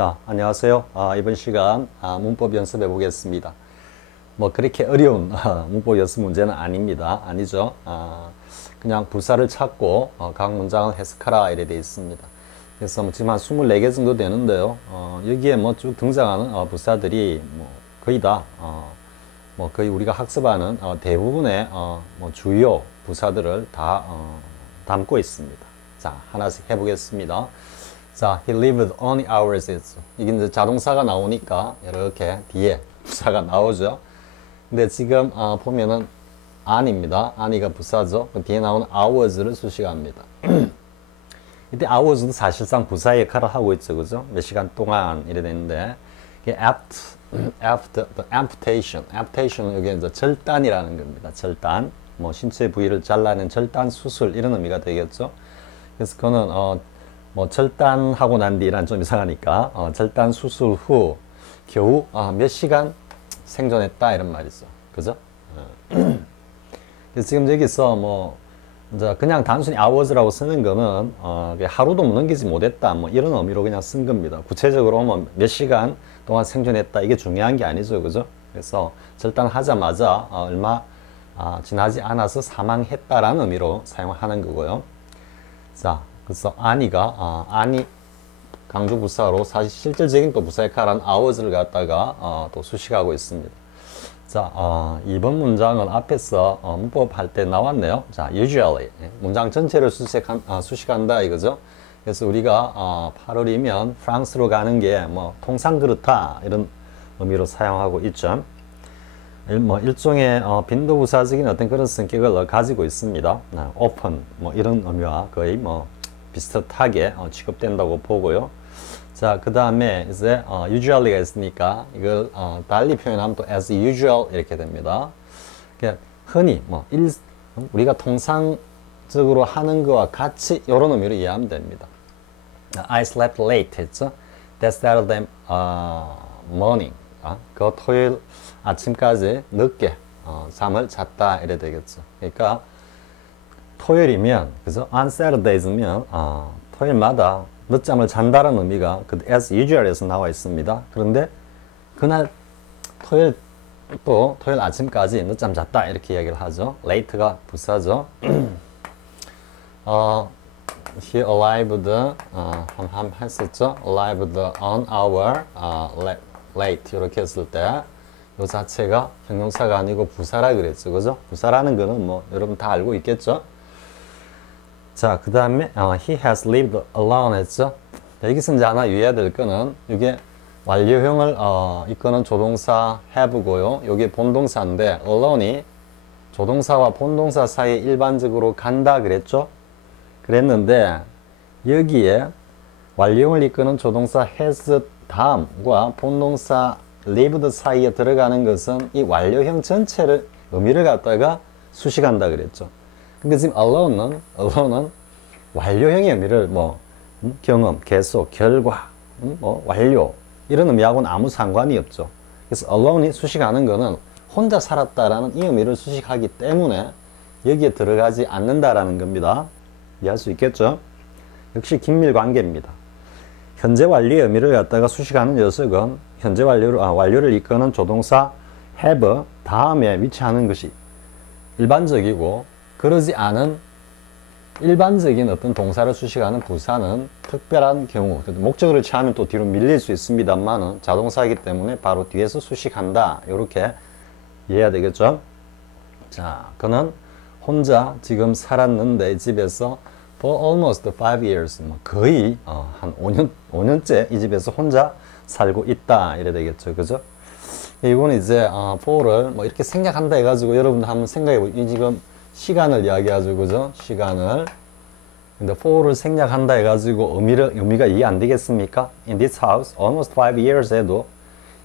자, 안녕하세요. 이번 시간 문법 연습해 보겠습니다. 뭐 그렇게 어려운 문법 연습 문제는 아닙니다. 아니죠. 그냥 부사를 찾고 각 문장을 해석하라 이래 되어 있습니다. 그래서 뭐 지금 한 24개 정도 되는데요. 여기에 뭐 쭉 등장하는 부사들이 뭐 거의 다 뭐 거의 우리가 학습하는 대부분의 뭐 주요 부사들을 다 담고 있습니다. 자, 하나씩 해보겠습니다. 자, he lived only hours. 이게 이제 자동사가 나오니까 이렇게 뒤에 부사가 나오죠. 근데 지금 보면은 on입니다. on이가 부사죠. 그 뒤에 나오는 hours를 수식합니다. 이때 hours도 사실상 부사의 역할을 하고 있죠, 그죠? 몇 시간 동안 이래 되는데 이게 after the amputation은 여기 이제 절단이라는 겁니다. 절단, 뭐 신체 부위를 잘라낸 절단 수술 이런 의미가 되겠죠. 그래서 그거는 뭐 절단하고 난 뒤란 좀 이상하니까 절단 수술 후 겨우 몇 시간 생존했다 이런 말이죠. 그죠? 그래서 지금 여기서 뭐 이제 그냥 단순히 hours라고 쓰는 거는 하루도 넘기지 못했다 뭐 이런 의미로 그냥 쓴 겁니다. 구체적으로 뭐 몇 시간 동안 생존했다 이게 중요한 게 아니죠. 그죠? 그래서 절단하자마자 얼마 지나지 않아서 사망했다라는 의미로 사용하는 거고요. 자, 그래서 아니 강조부사로 사실 실질적인 또 부사 역할한 hours를 갖다가 또 수식하고 있습니다. 자, 이번 문장은 앞에서 문법 할 때 나왔네요. 자, usually 문장 전체를 수식한다 이거죠. 그래서 우리가 8월이면 프랑스로 가는 게 뭐 통상 그렇다 이런 의미로 사용하고 있죠. 뭐 일종의 빈도부사적인 어떤 그런 성격을 가지고 있습니다. open 뭐 이런 의미와 거의 뭐 비슷하게 취급된다고 보고요. 자, 그 다음에 이제 usually가 있으니까 이걸 달리 표현하면 또 as usual 이렇게 됩니다. 그러니까 흔히 뭐 우리가 통상적으로 하는 거와 같이 이런 의미로 이해하면 됩니다. I slept late 했죠. That Saturday morning. 그 토요일 아침까지 늦게 잠을 잤다 이래 되겠죠. 그러니까 토요일이면 그죠? On Saturdays면 토요일마다 늦잠을 잔다는 의미가 그 as usual에서 나와 있습니다. 그런데 그날 토요일 아침까지 늦잠 잤다 이렇게 이야기를 하죠. late가 부사죠. He arrived 한번 했었죠. arrived on hour late 이렇게 했을 때 이 자체가 형용사가 아니고 부사라 그랬죠. 그죠? 부사라는 거는 뭐 여러분 다 알고 있겠죠? 자, 그 다음에 he has lived alone 했죠. 여기서 이제 하나 유의해야 될 거는 이게 완료형을 이끄는 조동사 have고요. 이게 본동사인데 alone이 조동사와 본동사 사이에 일반적으로 간다 그랬죠. 그랬는데 여기에 완료형을 이끄는 조동사 has 다음과 본동사 lived 사이에 들어가는 것은 이 완료형 전체를 의미를 갖다가 수식한다 그랬죠. 근데 지금 alone은 완료형의 의미를 뭐 경험, 계속, 결과, 뭐 완료 이런 의미하고는 아무 상관이 없죠. 그래서 alone이 수식하는 거는 혼자 살았다라는 이 의미를 수식하기 때문에 여기에 들어가지 않는다라는 겁니다. 이해할 수 있겠죠? 역시 긴밀 관계입니다. 현재 완료의 의미를 갖다가 수식하는 녀석은 현재 완료를 이끄는 조동사 have 다음에 위치하는 것이 일반적이고 그러지 않은 일반적인 어떤 동사를 수식하는 부사는 특별한 경우 목적어를 취하면 또 뒤로 밀릴 수 있습니다만 자동사이기 때문에 바로 뒤에서 수식한다 이렇게 이해해야 되겠죠. 자, 그는 혼자 지금 살았는데 집에서 for almost 5 years 거의 한 5년째 이 집에서 혼자 살고 있다 이래 되겠죠. 그죠? 이거는 이제 for를 뭐 이렇게 생략한다 해가지고 여러분들 한번 생각해 보세요. 지금 시간을 이야기하죠. 그죠? 시간을. 근데 for를 생략한다 해가지고 의미가 이해 안 되겠습니까? In this house, almost 5 years 해도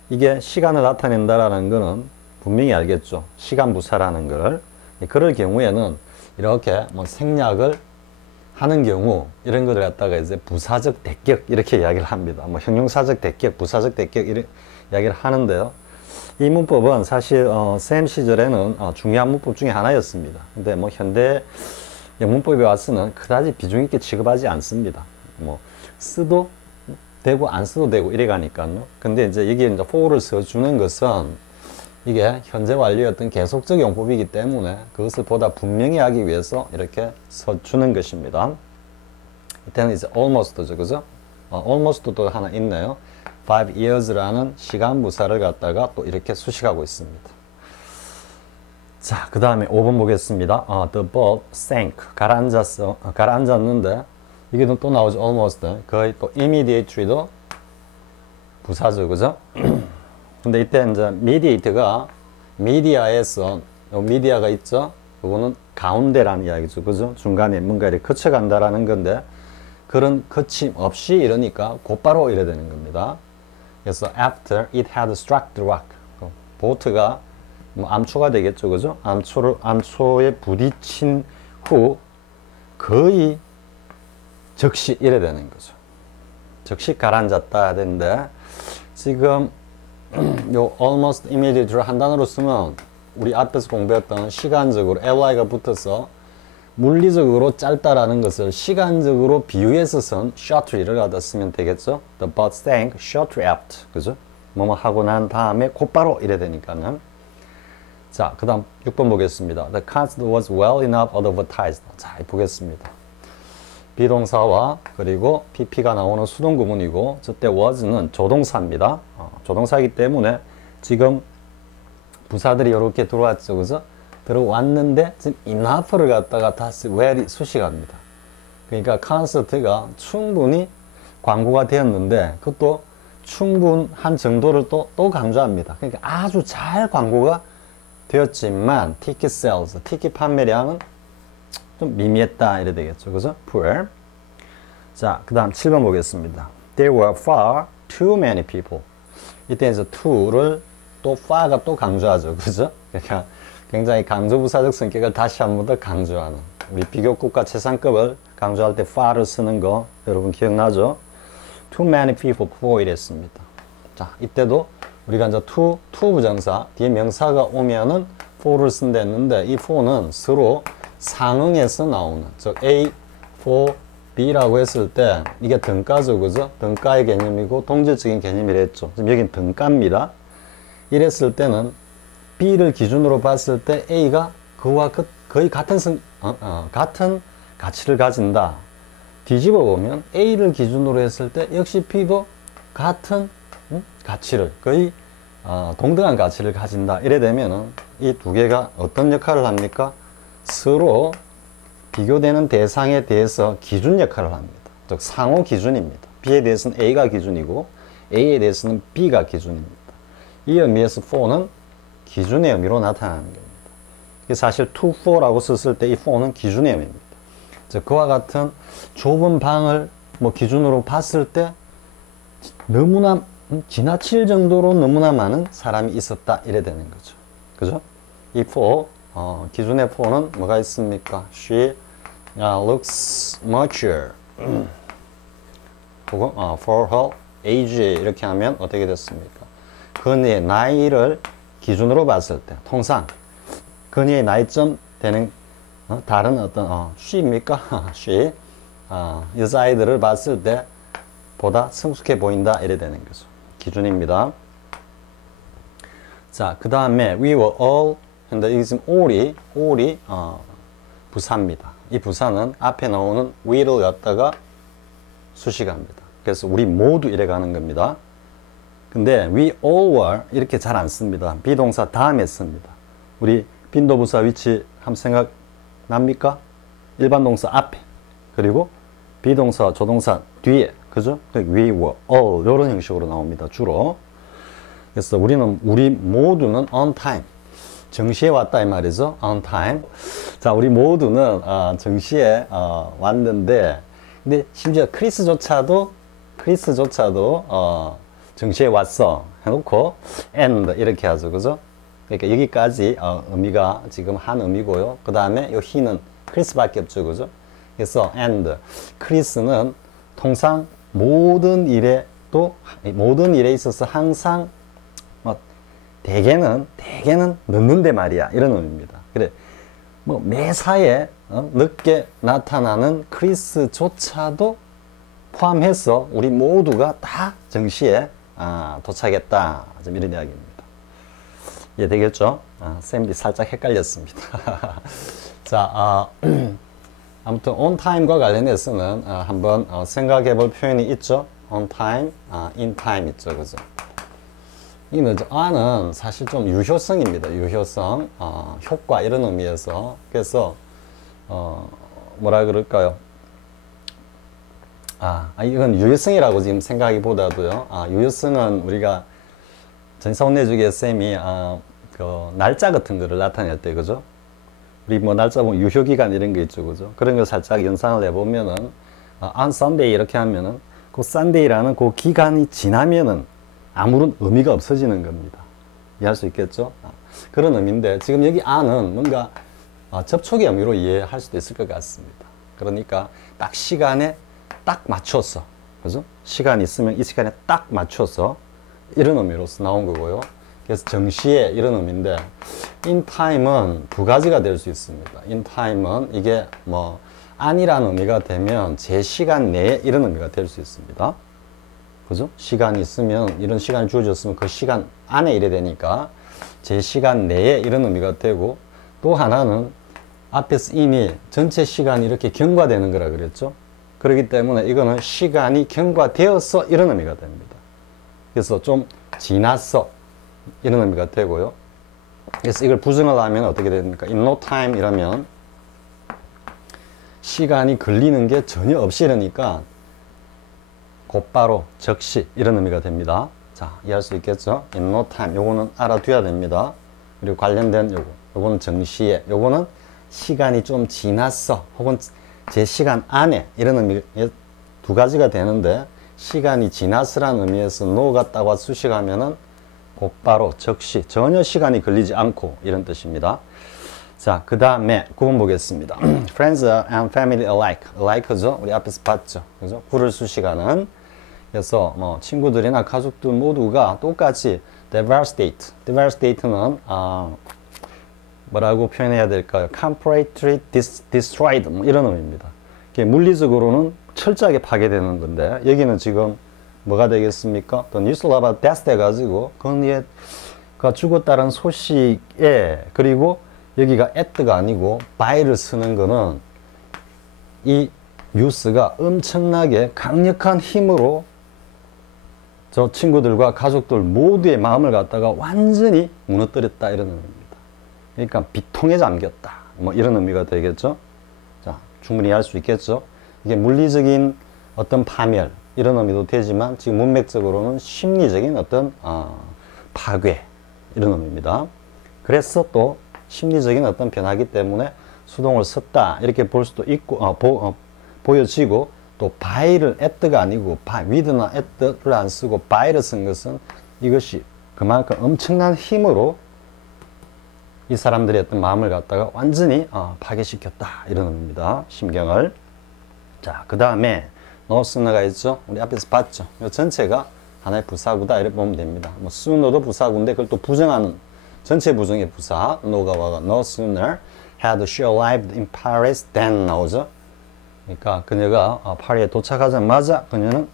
이게 시간을 나타낸다라는 거는 분명히 알겠죠. 시간 부사라는 걸. 그럴 경우에는 이렇게 뭐 생략을 하는 경우 이런 것을 갖다가 이제 부사적 대격 이렇게 이야기를 합니다. 뭐 형용사적 대격, 부사적 대격 이렇게 이야기를 하는데요. 이 문법은 사실 쌤 시절에는 중요한 문법 중에 하나였습니다. 근데 뭐 현대 문법에 와서는 그다지 비중 있게 취급하지 않습니다. 뭐 쓰도 되고 안 써도 되고 이래 가니까요. 근데 이제 여기에 이제 for를 써주는 것은 이게 현재 완료의 어떤 계속적 용법이기 때문에 그것을 보다 분명히 하기 위해서 이렇게 써주는 것입니다. 이때는 이제 almost죠, 그죠? almost도 하나 있네요. 5 years라는 시간 부사를 갖다가 또 이렇게 수식하고 있습니다. 자, 그 다음에 5번 보겠습니다. The boat sank. 가라앉았는데, 이게 또 나오죠. almost. 거의 또 immediately도 부사죠. 그죠? 근데 이때 이제 mediate가 미디어에서, 미디어가 있죠? 그거는 가운데라는 이야기죠. 그죠? 중간에 뭔가 이렇게 거쳐간다라는 건데, 그런 거침 없이 이러니까 곧바로 이래 되는 겁니다. 그래서 after it had struck the rock. 보트가 뭐 암초가 되겠죠, 그죠? 암초에 부딪힌 후 거의 즉시 이래 되는 거죠. 즉시 가라앉았다 하는데 지금 요 almost immediately 한 단어로 쓰면 우리 앞에서 공부했던 시간적으로 ly가 붙어서 물리적으로 짧다라는 것을 시간적으로 비유해서 쓴 shortly를 갖다 쓰면 되겠죠. The boat sank shortly after. 그죠? 뭐뭐 하고 난 다음에 곧바로 이래 되니까는. 자, 그 다음 6번 보겠습니다. The concert was well enough advertised. 자, 보겠습니다. 비동사와 그리고 pp가 나오는 수동 구문이고 저때 was는 조동사입니다. 조동사이기 때문에 지금 부사들이 이렇게 들어왔죠. 그죠? 들어왔는데 지금 enough를 갖다가 다시 well이 수식합니다. 그러니까 콘서트가 충분히 광고가 되었는데 그것도 충분한 정도를 또 강조합니다. 그러니까 아주 잘 광고가 되었지만 티켓 세일즈, 티켓 판매량은 좀 미미했다 이래 되겠죠. 그죠? poor. 자, 그 다음 7번 보겠습니다. There were far too many people. 이때 이제 to를 또 far가 또 강조하죠. 그죠? 그러니까 굉장히 강조부사적 성격을 다시 한 번 더 강조하는 우리 비교급과 최상급을 강조할 때 far를 쓰는 거 여러분 기억나죠? Too many people for 이랬습니다. 자, 이때도 우리가 이제 to 부정사 뒤에 명사가 오면은 for를 쓴다 했는데 이 for는 서로 상응해서 나오는 즉 A for B라고 했을 때 이게 등가죠. 그죠? 등가의 개념이고 동질적인 개념이랬죠. 지금 여긴 등가입니다. 이랬을 때는 B를 기준으로 봤을 때 A가 그와 거의 같은 가치를 가진다. 뒤집어 보면 A를 기준으로 했을 때 역시 B도 같은 가치를 거의 동등한 가치를 가진다. 이래 되면은 이 두 개가 어떤 역할을 합니까? 서로 비교되는 대상에 대해서 기준 역할을 합니다. 즉 상호 기준입니다. B에 대해서는 A가 기준이고 A에 대해서는 B가 기준입니다. 이 의미에서 for는 기준의 의미로 나타나는 겁니다. 사실 to for라고 썼을 때 이 for는 기준의 의미입니다. 즉 그와 같은 좁은 방을 뭐 기준으로 봤을 때 너무나 지나칠 정도로 너무나 많은 사람이 있었다 이래 되는 거죠. 그죠? 이 for 기준의 for는 뭐가 있습니까? She looks mature. 혹은 for her age 이렇게 하면 어떻게 됐습니까? 그녀의 나이를 기준으로 봤을 때 통상 그녀의 나이점 되는 다른 어떤 she입니까? she 여자아이들을 봤을 때 보다 성숙해 보인다 이래 되는 거죠. 기준입니다. 자, 그 다음에 we were all 근데 이게 지금 all이 부사입니다. 이 부사는 앞에 나오는 we를 갖다가 수식합니다. 그래서 우리 모두 이래 가는 겁니다. 근데 we all were 이렇게 잘 안 씁니다. 비동사 다음에 씁니다. 우리 빈도부사 위치 한번 생각납니까? 일반 동사 앞에 그리고 비동사 조동사 뒤에 그죠? we were all 이런 형식으로 나옵니다. 주로. 그래서 우리 모두는 on time 정시에 왔다 이 말이죠. on time. 자, 우리 모두는 정시에 왔는데 근데 심지어 크리스조차도 정시에 왔어 해놓고 and 이렇게 하죠. 그죠? 그러니까 여기까지 의미가 지금 한 의미고요. 그 다음에 요 he는 크리스밖에 없죠. 그죠? 그래서 and 크리스는 통상 모든 일에 있어서 항상 대개는 늦는데 말이야 이런 의미입니다. 그래 매사에 늦게 나타나는 크리스조차도 포함해서 우리 모두가 다 정시에 도착했다. 좀 이런 이야기입니다. 이해되겠죠? 쌤이 살짝 헷갈렸습니다. 자, 아무튼 on time과 관련해서는 한번 생각해 볼 표현이 있죠. on time, in time 있죠. 그죠? 이 on은 사실 좀 유효성입니다. 유효성, 효과 이런 의미에서. 그래서 뭐라 그럴까요? 이건 유효성이라고 지금 생각하기보다도요. 유효성은 우리가 전사원내주기의 쌤이 그 날짜 같은 거를 나타낼 때, 그죠? 우리 뭐 날짜 보면 유효기간 이런 게 있죠, 그죠? 그런 걸 살짝 연상을 해보면은 on Sunday 이렇게 하면은 그 Sunday라는 그 기간이 지나면은 아무런 의미가 없어지는 겁니다. 이해할 수 있겠죠? 그런 의미인데 지금 여기 on은 뭔가 접촉의 의미로 이해할 수도 있을 것 같습니다. 그러니까 딱 시간에 딱 맞춰서, 그죠? 시간이 있으면 이 시간에 딱 맞춰서 이런 의미로서 나온 거고요. 그래서 정시에 이런 의미인데 in time은 두 가지가 될 수 있습니다. in time은 이게 뭐 안이라는 의미가 되면 제 시간 내에 이런 의미가 될 수 있습니다. 그죠? 시간이 있으면 이런 시간이 주어졌으면 그 시간 안에 이래 되니까 제 시간 내에 이런 의미가 되고 또 하나는 앞에서 이미 전체 시간이 이렇게 경과되는 거라 그랬죠. 그렇기 때문에 이거는 시간이 경과되어서 이런 의미가 됩니다. 그래서 좀 지났어 이런 의미가 되고요. 그래서 이걸 부정을 하면 어떻게 됩니까? in no time 이러면 시간이 걸리는 게 전혀 없이 이러니까 곧바로 즉시 이런 의미가 됩니다. 자, 이해할 수 있겠죠? in no time 요거는 알아둬야 됩니다. 그리고 관련된 요거는 정시에, 요거는 시간이 좀 지났어 혹은 제 시간 안에 이런 의미 두 가지가 되는데 시간이 지났으라는 의미에서 no가 따와 수식하면은 곧바로 즉시 전혀 시간이 걸리지 않고 이런 뜻입니다. 자, 그 다음에 구분 보겠습니다. Friends and family alike. alike죠? 우리 앞에서 봤죠? 그죠? 구를 수식하는. 그래서 뭐 친구들이나 가족들 모두가 똑같이 devastate. devastate는 뭐라고 표현해야 될까요? completely destroyed 뭐 이런 의미입니다. 물리적으로는 철저하게 파괴되는 건데 여기는 지금 뭐가 되겠습니까? 또 뉴스 about death 돼가지고 그가 죽었다는 소식에 그리고 여기가 at가 아니고 by를 쓰는 거는 이 뉴스가 엄청나게 강력한 힘으로 저 친구들과 가족들 모두의 마음을 갖다가 완전히 무너뜨렸다 이런 의미입니다. 그러니까 비통에 잠겼다 뭐 이런 의미가 되겠죠. 자, 충분히 할 수 있겠죠. 이게 물리적인 어떤 파멸 이런 의미도 되지만 지금 문맥적으로는 심리적인 어떤 파괴 이런 의미입니다. 그래서 또 심리적인 어떤 변화기 때문에 수동을 썼다 이렇게 볼 수도 있고 보여지고 또 by를 at가 아니고 with나 at를 안 쓰고 by를 쓴 것은 이것이 그만큼 엄청난 힘으로 이 사람들의 어떤 마음을 갖다가 완전히 파괴시켰다 이런 의미입니다. 심경을. 자, 그 다음에 no sooner가 있죠. 우리 앞에서 봤죠. 이 전체가 하나의 부사구다 이렇게 보면 됩니다. 뭐 sooner도 부사구인데 그걸 또 부정하는 전체 부정의 부사 no가 와가 no sooner had she arrived in Paris than 나오죠. 그러니까 그녀가 파리에 도착하자마자 그녀는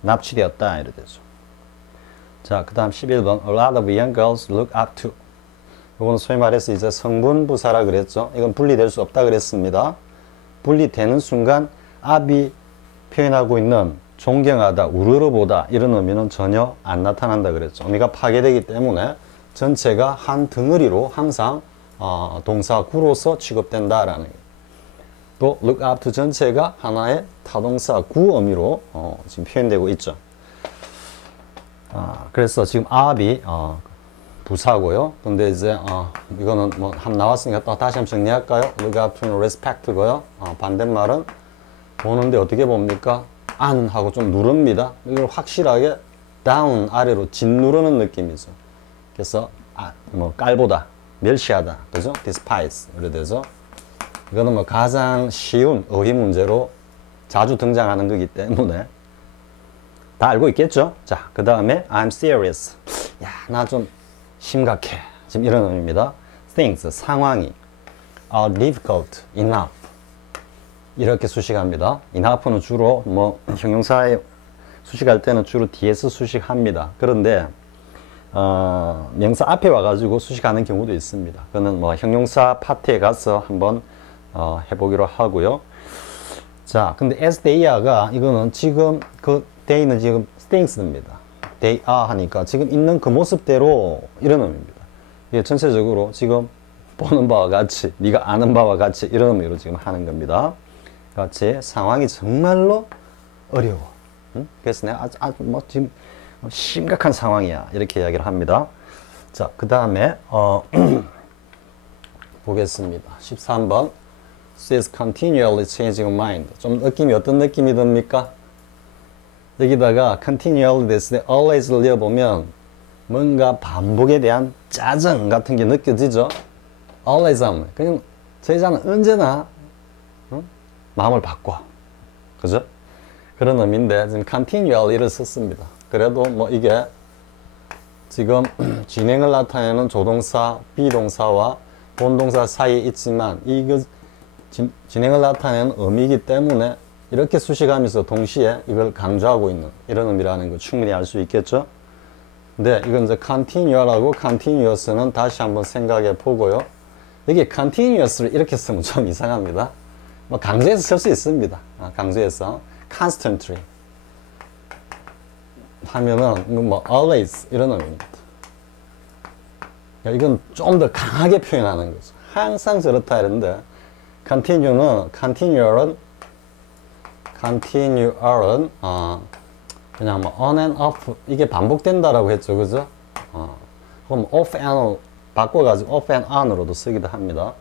납치되었다 이래 되죠. 자, 그 다음 11번 A lot of young girls look up to. 이거는 소위 말해서 이제 성분 부사라 그랬죠. 이건 분리될 수 없다 그랬습니다. 분리되는 순간 up이 표현하고 있는 존경하다, 우러러보다 이런 의미는 전혀 안 나타난다 그랬죠. 의미가 파괴되기 때문에 전체가 한 덩어리로 항상 동사 구로서 취급된다라는 거예요. 또 look up to 전체가 하나의 타동사 구 의미로 지금 표현되고 있죠. 그래서 지금 up이 부사고요. 근데 이제 이거는 뭐 한번 나왔으니까 또 다시 한번 정리할까요? look up to respect고요. 반대말은 보는데 어떻게 봅니까? 안 하고 좀 누릅니다. 이걸 확실하게 down 아래로 짓누르는 느낌이죠. 그래서 뭐 깔보다, 멸시하다, 그죠? despise 이래 되죠. 이거는 뭐 가장 쉬운 어휘 문제로 자주 등장하는 거기 때문에 다 알고 있겠죠? 자, 그 다음에 I'm serious. 야, 나 좀 심각해. 지금 이런 의미입니다. Things, 상황이 are difficult enough. 이렇게 수식합니다. enough는 주로 뭐 형용사에 수식할 때는 주로 뒤에서 수식합니다. 그런데 명사 앞에 와가지고 수식하는 경우도 있습니다. 그거는 뭐 형용사 파트에 가서 한번 해보기로 하고요. 자, 근데 as they are가 이거는 지금 그 they는 지금 staying입니다. they are 하니까 지금 있는 그 모습대로 이런 의미입니다. 이게 전체적으로 지금 보는 바와 같이, 네가 아는 바와 같이 이런 의미로 지금 하는 겁니다. 같이 상황이 정말로 어려워. 응? 그래서 내가 아주 뭐 지금 심각한 상황이야 이렇게 이야기를 합니다. 자, 그 다음에 보겠습니다. 13번 She is continually changing mind. 좀 느낌이 어떤 느낌이 듭니까? 여기다가 continually 됐을 때 always를 이어보면 뭔가 반복에 대한 짜증 같은 게 느껴지죠? always 하면 그냥 저 여자는 언제나 마음을 바꿔. 그죠? 그런 의미인데 지금 continually를 썼습니다. 그래도 뭐 이게 지금 진행을 나타내는 조동사, 비동사와 본동사 사이에 있지만 이거 진행을 나타내는 의미이기 때문에 이렇게 수식하면서 동시에 이걸 강조하고 있는 이런 의미라는 거 충분히 알 수 있겠죠? 근데 이건 이제 continual하고 continuous는 다시 한번 생각해 보고요. 여기 continuous를 이렇게 쓰면 좀 이상합니다. 뭐 강조해서 쓸 수 있습니다. 강조해서 constantly 하면은 뭐 always 이런 의미입니다. 이건 좀 더 강하게 표현하는 거죠. 항상 저렇다 이런데 continue는 그냥 뭐 on and off 이게 반복된다라고 했죠, 그죠? 그럼 off and 바꿔가지고 off and on으로도 쓰기도 합니다.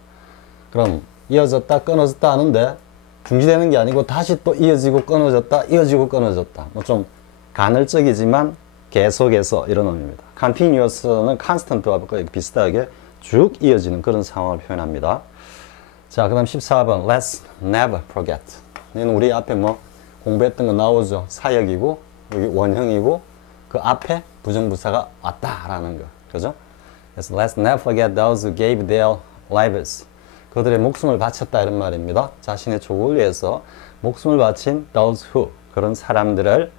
그럼 이어졌다 끊어졌다 하는데 중지되는 게 아니고 다시 또 이어지고 끊어졌다 이어지고 끊어졌다 뭐 좀 간헐적이지만 계속해서 이런 의미입니다. continuous는 constant와 거의 비슷하게 쭉 이어지는 그런 상황을 표현합니다. 자, 그 다음 14번 let's never forget. 얘는 우리 앞에 뭐 공부했던 거 나오죠. 사역이고 여기 원형이고 그 앞에 부정부사가 왔다라는 거, 그죠? 그래서 let's never forget those who gave their lives. 그들의 목숨을 바쳤다 이런 말입니다. 자신의 족을 위해서 목숨을 바친 those who 그런 사람들을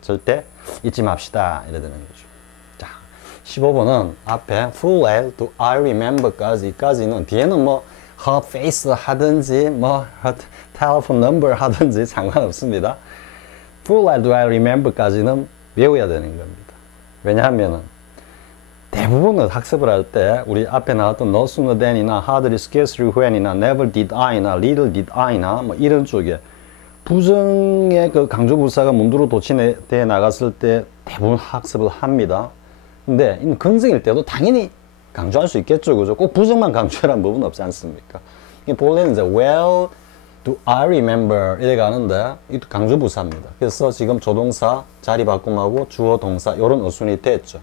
절대 잊지 맙시다 이래 되는 거죠. 자, 15번은 앞에 full well do I remember까지는 뒤에는 뭐 her face 하든지 뭐 her telephone number 하든지 상관없습니다. full well do I remember까지는 외워야 되는 겁니다. 왜냐하면은 대부분은 학습을 할 때 우리 앞에 나왔던 no sooner than이나 hardly, scarcely when이나 never did I나 little did I나 뭐 이런 쪽에 부정의 그 강조부사가 문두로 도치되어 나갔을 때 대부분 학습을 합니다. 근데 긍정일 때도 당연히 강조할 수 있겠죠, 그죠? 꼭 부정만 강조하라는 부분은 없지 않습니까? 본래는 이제 well do I remember 이래 가는데 이 강조부사입니다. 그래서 지금 조동사 자리 바꿈하고 주어 동사 이런 어순이 됐죠.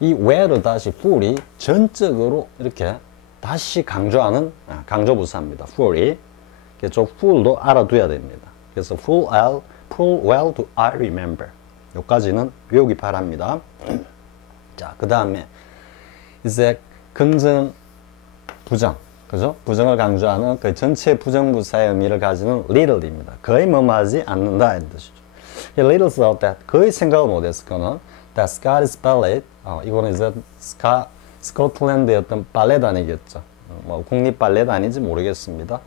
이 where를 다시 fully 전적으로 이렇게 다시 강조하는 강조부사입니다. fully. 그래서 full도 알아둬야 됩니다. 그래서 full well do I remember. 여기까지는 외우기 바랍니다. 자, 그 다음에 이제 긍정, 부정, 그죠? 부정을 강조하는 그 전체 부정부사의 의미를 가지는 little입니다. 거의 뭐하지 않는다 이런 뜻이죠. little thought that 거의 생각을 못했을 거는 that Scottish ballet 이거는 이제 스코틀랜드의 어떤 발레단이겠죠. 뭐 국립 발레단인지 모르겠습니다.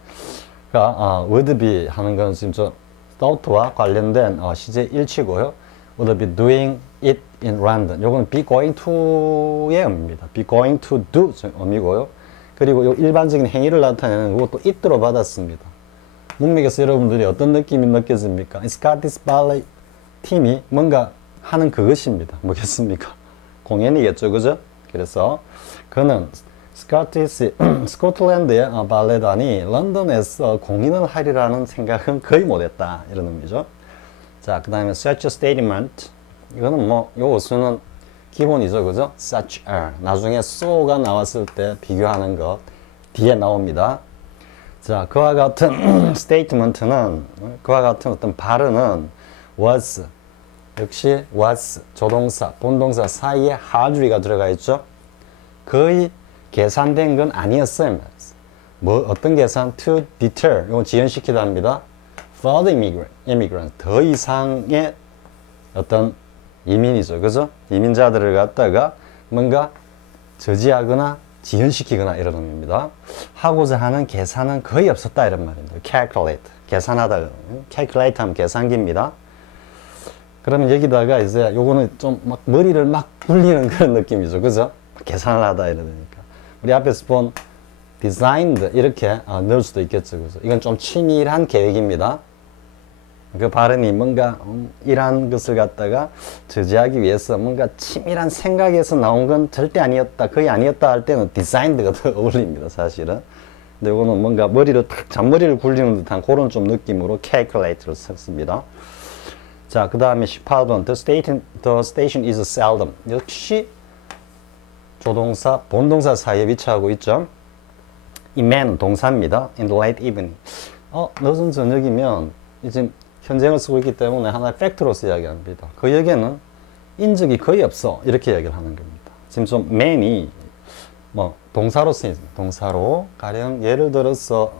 그러니까 would be 하는 건 지금 저 thought와 관련된 시제 일치고요. would be doing it in London. 요건 be going to의 의미입니다. be going to do 의미고요. 그리고 요 일반적인 행위를 나타내는 그것도 it로 받았습니다. 문맥에서 여러분들이 어떤 느낌이 느껴집니까? 스코티시 발레 팀이 뭔가 하는 그것입니다. 뭐겠습니까? 공연이겠죠, 그죠? 그래서 그는 스코틀랜드의 발레단이 런던에서 공연을 하리라는 생각은 거의 못했다 이런 의미죠. 자, 그 다음에 such a statement 이거는 뭐 요 어수는 기본이죠, 그죠? such a 나중에 so가 나왔을 때 비교하는 것 뒤에 나옵니다. 자, 그와 같은 statement는 그와 같은 어떤 발언은 was 역시 was 조동사 본동사 사이에 hardly가 들어가 있죠. 거의 계산된 건 아니었어요. 뭐 어떤 계산? To deter, 이건 지연시키다 합니다. Further immigrant, 더 이상의 어떤 이민이죠, 그죠? 이민자들을 갖다가 뭔가 저지하거나 지연시키거나 이런 의미입니다. 하고자 하는 계산은 거의 없었다 이런 말입니다. calculate, 계산하다. calculate 하면 계산기입니다. 그러면 여기다가 이제 요거는 좀 막 머리를 막 굴리는 그런 느낌이죠, 그죠? 계산을 하다 이러니까 우리 앞에서 본 designed 이렇게 넣을 수도 있겠죠, 그죠? 이건 좀 치밀한 계획입니다. 그 발음이 뭔가 이러한 것을 갖다가 저지하기 위해서 뭔가 치밀한 생각에서 나온 건 절대 아니었다, 거의 아니었다 할 때는 designed가 더 어울립니다, 사실은. 근데 이거는 뭔가 머리를 탁 잔머리를 굴리는 듯한 그런 좀 느낌으로 calculate를 썼습니다. 자, 그 다음에 18번 the station is seldom. 역시 조동사, 본동사 사이에 위치하고 있죠. 이 man은 동사입니다. in the late evening. 늦은 저녁이면 이제 현재형을 쓰고 있기 때문에 하나의 팩트로서 이야기합니다. 그 얘기는 인적이 거의 없어, 이렇게 얘기를 하는 겁니다. 지금 좀 man이 뭐 동사로 쓰입니다. 동사로 가령 예를 들어서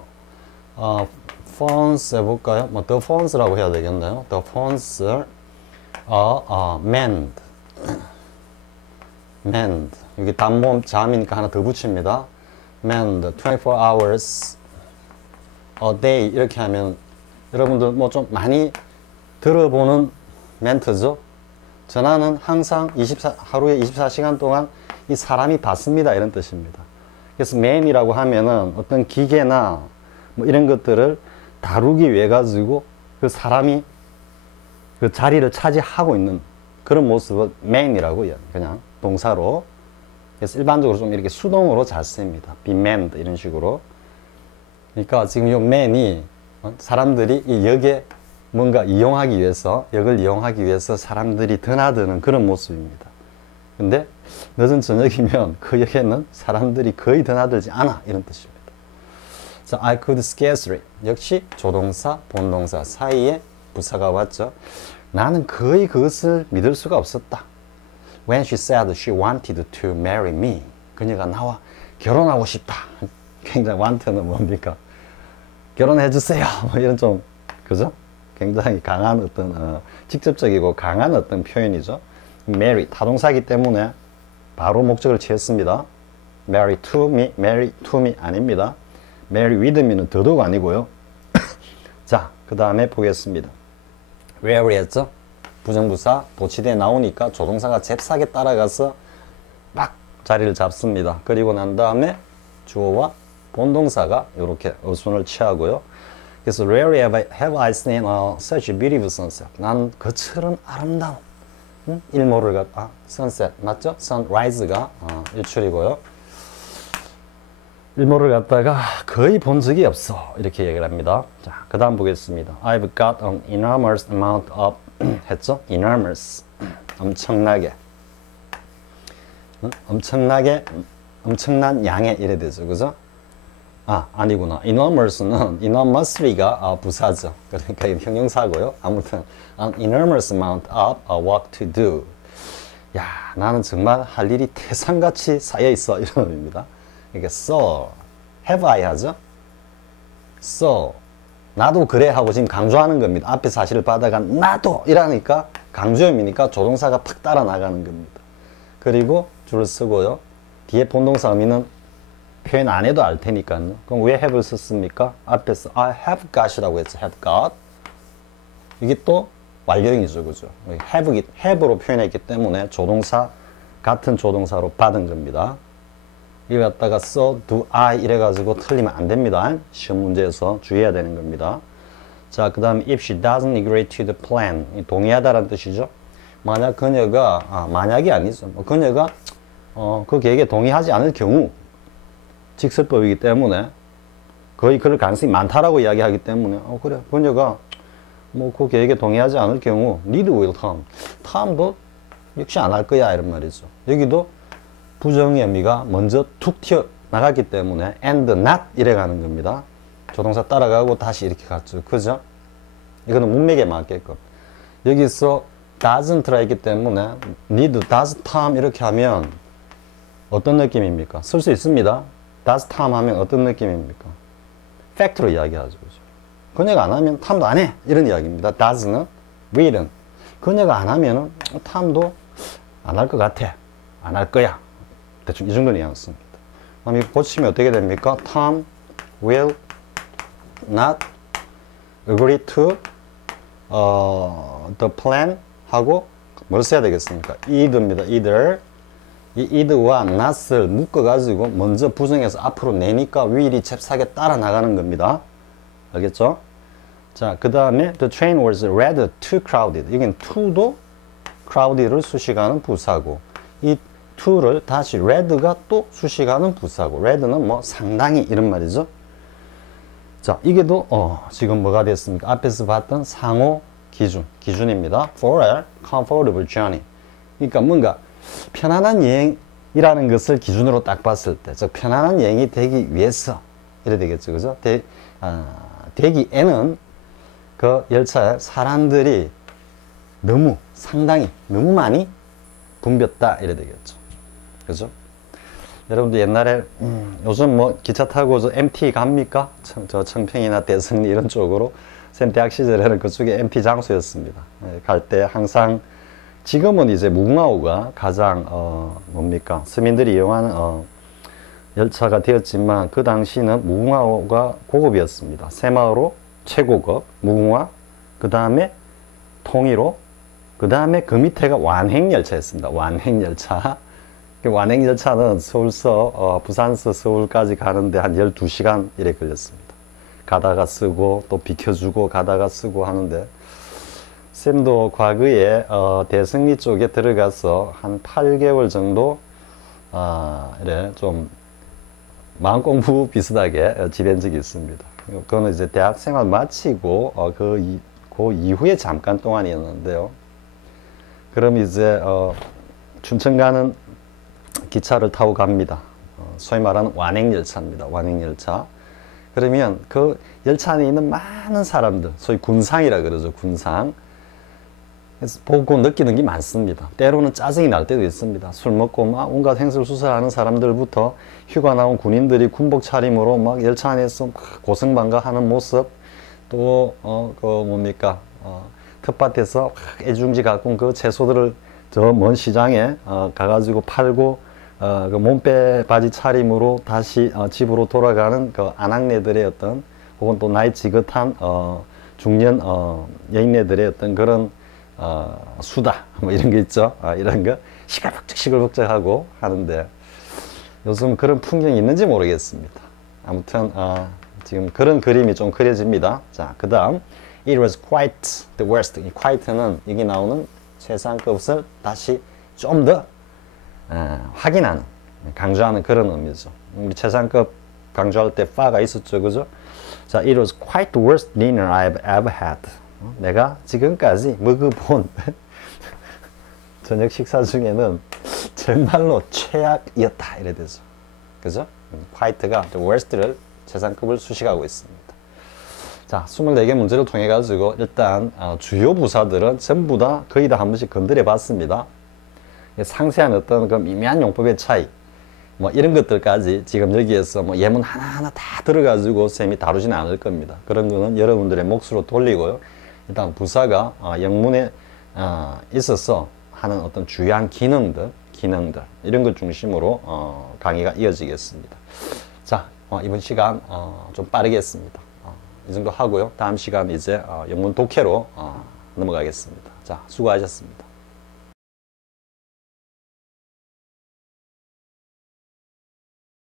phones 해볼까요? 뭐 the phones라고 해야 되겠나요? The phones are manned. manned. 여기 단모음 잠이니까 하나 더 붙입니다. manned 24 hours a day 이렇게 하면 여러분들 뭐 좀 많이 들어보는 멘트죠. 전화는 항상 하루에 24시간 동안 이 사람이 받습니다, 이런 뜻입니다. 그래서 man이라고 하면은 어떤 기계나 뭐 이런 것들을 다루기 위해 가지고 그 사람이 그 자리를 차지하고 있는 그런 모습을 man이라고 해요. 그냥 동사로. 그래서 일반적으로 좀 이렇게 수동으로 잘 씁니다. be manned 이런 식으로. 그러니까 지금 이 man이 사람들이 이 역에 뭔가 이용하기 위해서, 역을 이용하기 위해서 사람들이 드나드는 그런 모습입니다. 근데 늦은 저녁이면 그 역에는 사람들이 거의 드나들지 않아, 이런 뜻입니다. 자, I could scarcely. 역시 조동사, 본동사 사이에 부사가 왔죠. 나는 거의 그것을 믿을 수가 없었다. When she said she wanted to marry me. 그녀가 나와 결혼하고 싶다. 굉장히 want는 뭡니까? 결혼해주세요. 뭐 이런 좀, 그죠? 굉장히 강한 어떤, 직접적이고 강한 어떤 표현이죠. marry, 타동사이기 때문에 바로 목적을 취했습니다. marry to me 아닙니다. marry with me는 더더욱 아니고요. 자, 그 다음에 보겠습니다. where 했죠? 부정부사, 도치대에 나오니까 조동사가 잽싸게 따라가서 막 자리를 잡습니다. 그리고 난 다음에 주어와 본동사가 이렇게 어순을 취하고요. 그래서 rarely have I seen such a beautiful sunset. 난 그처럼 아름다운 일몰을 sunset 맞죠? sunrise가 일출이고요. 일몰을 갖다가 거의 본 적이 없어, 이렇게 얘기를 합니다. 자, 그 다음 보겠습니다. I've got an enormous amount of 했죠? enormous 엄청나게 엄청난 양의 이래 되죠, 그죠? 아니구나. enormous는 enormously가 부사죠. 그러니까 이 형용사고요. 아무튼 an enormous amount of work to do. 야, 나는 정말 할 일이 태산같이 쌓여 있어, 이런 의미입니다. 이게 so have I 하죠. so 나도 그래 하고 지금 강조하는 겁니다. 앞에 사실을 받아가 나도 이라니까 강조음이니까 조동사가 팍 따라 나가는 겁니다. 그리고 줄을 쓰고요. 뒤에 본동사 의미는 표현 안 해도 알 테니까요. 그럼 왜 have를 썼습니까? 앞에서 I have got이라고 했죠. have got. 이게 또 완료형이죠, 그죠? have로 표현했기 때문에 조동사 같은 조동사로 받은 겁니다. 이걸 갖다가 so do I 이래가지고 틀리면 안 됩니다. 시험 문제에서 주의해야 되는 겁니다. 자, 그 다음에 if she doesn't agree to the plan. 동의하다라는 뜻이죠. 만약 그녀가, 만약이 아니죠. 그녀가 그 계획에 동의하지 않을 경우, 직설법이기 때문에 거의 그럴 가능성이 많다라고 이야기하기 때문에 그래, 그녀가 뭐 그 계획에 동의하지 않을 경우 need will come. time도 역시 안 할 거야, 이런 말이죠. 여기도 부정의 의미가 먼저 툭 튀어나갔기 때문에 and not 이래 가는 겁니다. 조동사 따라가고 다시 이렇게 갔죠. 그죠? 이거는 문맥에 맞게끔. 여기서 doesn't라 있기 때문에 need, does, Tom 이렇게 하면 어떤 느낌입니까? 쓸 수 있습니다. does Tom 하면 어떤 느낌입니까? 팩트로 이야기하죠. 그죠? 그녀가 안 하면 탐도 안 해. 이런 이야기입니다. does는, will은. 그녀가 안 하면은 탐도 안 할 것 같아. 안 할 거야. 대충 이 정도 뉘앙스입니다. 그럼 이거 고치면 어떻게 됩니까? Tom will not agree to the plan 하고 뭘 써야 되겠습니까? either입니다. either. 이 either와 not을 묶어가지고 먼저 부정해서 앞으로 내니까 will이 잽싸게 따라 나가는 겁니다. 알겠죠? 자, 그 다음에 the train was rather too crowded. 이건 to도 crowded를 수식하는 부사고, 이 to를 다시 rather가 또 수식하는 부사고, rather는 뭐 상당히 이런 말이죠. 자, 이게 또 지금 뭐가 됐습니까? 앞에서 봤던 상호 기준입니다. for a comfortable journey. 그러니까 뭔가 편안한 여행이라는 것을 기준으로 딱 봤을 때, 즉 편안한 여행이 되기 위해서 이래 되겠죠, 그죠? 되기에는 그 열차에 사람들이 상당히 너무 많이 붐볐다 이래 되겠죠, 그죠? 여러분들 옛날에 요즘 뭐 기차 타고 저 MT 갑니까? 저 청평이나 대성리 이런 쪽으로 쌤 대학 시절에는 그쪽에 MT 장소였습니다. 갈 때 항상, 지금은 이제 무궁화호가 가장 뭡니까 서민들이 이용하는 열차가 되었지만, 그 당시는 무궁화호가 고급이었습니다. 새마을호 최고급, 무궁화, 그 다음에 통일호, 그 다음에 그 밑에가 완행열차였습니다. 완행열차. 완행열차는 서울서 부산서 서울까지 가는데 한 12시간 이래 걸렸습니다. 가다가 쓰고 또 비켜주고 가다가 쓰고 하는데, 쌤도 과거에 대성리 쪽에 들어가서 한 8개월 정도 이래 좀 마음공부 비슷하게 지낸 적이 있습니다. 그거는 이제 대학 생활 마치고 그 이후에 잠깐 동안이었는데요. 그럼 이제 춘천 가는 기차를 타고 갑니다. 소위 말하는 완행열차입니다. 완행열차. 그러면 그 열차 안에 있는 많은 사람들, 소위 군상이라 그러죠. 군상. 그래서 보고 느끼는 게 많습니다. 때로는 짜증이 날 때도 있습니다. 술 먹고 막 온갖 횡설수설하는 사람들부터 휴가 나온 군인들이 군복 차림으로 막 열차 안에서 막 고성방가하는 모습, 또 그 뭡니까 텃밭에서 애중지 가꾼 그 채소들을 저 먼 시장에 가가지고 팔고 그 몸빼 바지 차림으로 다시 집으로 돌아가는 그 아낙네들의 어떤, 혹은 또 나이 지긋한 중년 여인네들의 어떤 그런 수다 뭐 이런 게 있죠. 이런 거 시끌벅적 하고 하는데, 요즘 그런 풍경이 있는지 모르겠습니다. 아무튼 지금 그런 그림이 좀 그려집니다. 자, 그 다음 It was quite the worst. 이 quite는 여기 나오는 최상급을 다시 좀 더 확인하는, 강조하는 그런 의미죠. 우리 최상급 강조할 때 파가 있었죠, 그죠? 자, It was quite the worst dinner I've ever had. 내가 지금까지 먹어본 저녁 식사 중에는 정말로 최악이었다 이래 되죠, 그죠? quite가 the worst를 최상급을 수식하고 있습니다. 자, 24개 문제를 통해 가지고 일단 주요 부사들은 전부 다 거의 다 한 번씩 건드려 봤습니다. 상세한 어떤 그 미미한 용법의 차이, 뭐 이런 것들까지 지금 여기에서 뭐 예문 하나하나 다 들어가지고 쌤이 다루지는 않을 겁니다. 그런 거는 여러분들의 몫으로 돌리고요. 일단 부사가 영문에 있어서 하는 어떤 주요한 기능들 이런 것 중심으로 강의가 이어지겠습니다. 자, 이번 시간 좀 빠르게 했습니다. 이 정도 하고요. 다음 시간 이제 영문 독해로 넘어가겠습니다. 자, 수고하셨습니다.